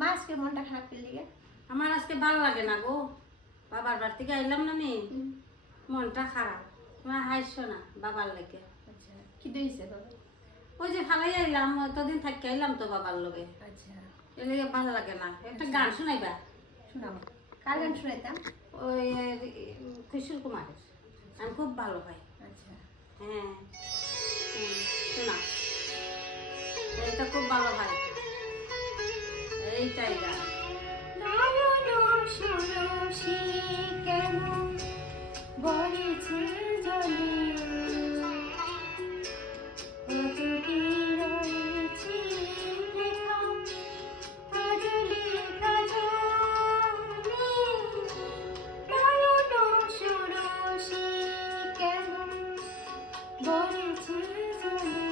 মা আজকে মনটা খারাপ করে দিকে? আমার আজকে ভালো লাগে না গো, বাবার বাড়ি থেকে আইলাম না নি, মনটা খারাপ। তোমার হাসছো না বাবার লেগে? আচ্ছা, কি দিয়েছে বাবা? ওই যে ফালাই আইলাম, এতদিন থাকি আইলাম তো বাবার লগে, আচ্ছা, এর লেগে ভালো লাগে না। একটা গান শুনাইবা? শোনাবো। কার গান শুনাইতাম? ওই কুশল কুমারের, আমি খুব ভালো পাই। আচ্ছা, হ্যাঁ শোনা, এটা খুব ভালো হয়, এইটাই গান। নয়ন সরসী কেমন বলেছে জলে, কত কি রয়েছে লেখা কাজলে কাজলে। নয়ন সরসী কেমন বলেছে জলে,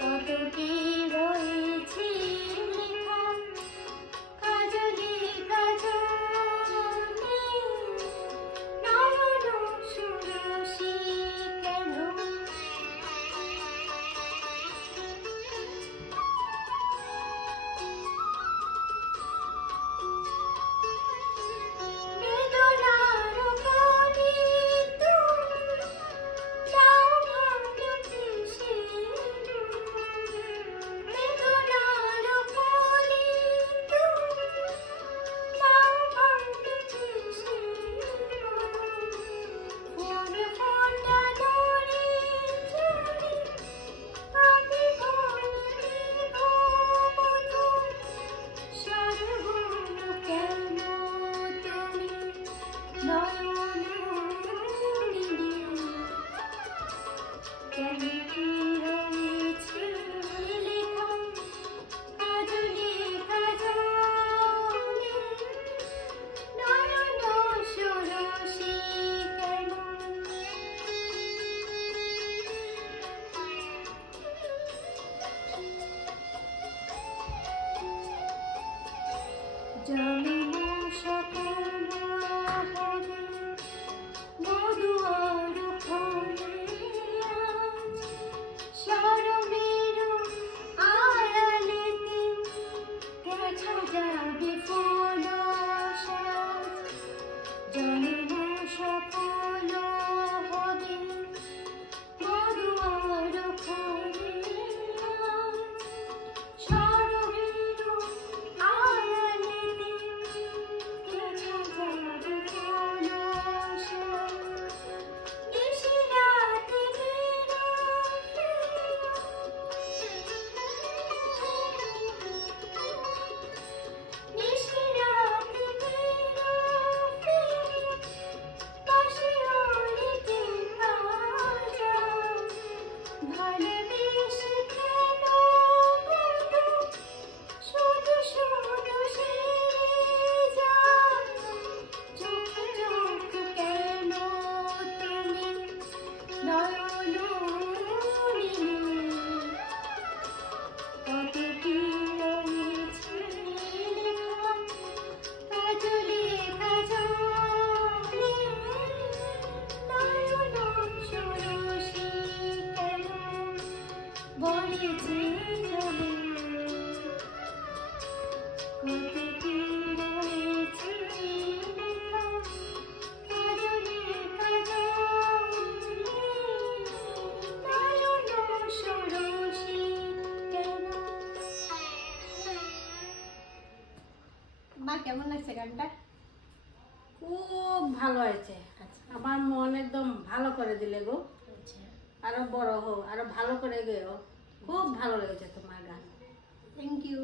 কত কি রয়েছে লেখা কাজলে কাজলে। নয়ন সরসী কেন? বেদনার কণি তুমি দাও ভালোবেসে, বেদনার কণি তুমি দাও ভালোবেসে। ফুল ফোটা নড়ে চড়ে আমি ভরে মধু, সর্বম কেন তুমি নয়নমণি, কেন কি রয়েছে লেখা কাজলে কাজলে। নয়ন সরসী কেন? জন্ম সফল হবে মধুর ফলে, আজ শরমের আড়ালেতে দেখা যাবে ফুল সাজ। জন্ম সফল হবে মধুর ফলে, আজ শরমের আড়ালেতে দেখা যাবে ফুল সাজ। নিশিরাতে ফেরো ফেরো, নিশিরাতে ফেরো ফেরো, পাশে অলিতে বাজাও। ভালোবেসে কেন বলো শুধু শুধু সেরে যাও, চোখে চোখ কেন তুমি নয়নমণি, কত কি রয়েছে লেখা কাজলে কাজলে। নয়ন সরসী কেন বলেছে জলে, কত কি রয়েছে লেখা কাজলে কাজলে। নয়ন সরসী কেন? মা কেমন লাগছে গানটা? খুব ভালো হয়েছে, আচ্ছা, আমার মন একদম ভালো করে দিলে গো। আচ্ছা, আরো বড় হো, আরো ভালো করে গেও, খুব ভালো লেগেছে তোমার গান। Thank you.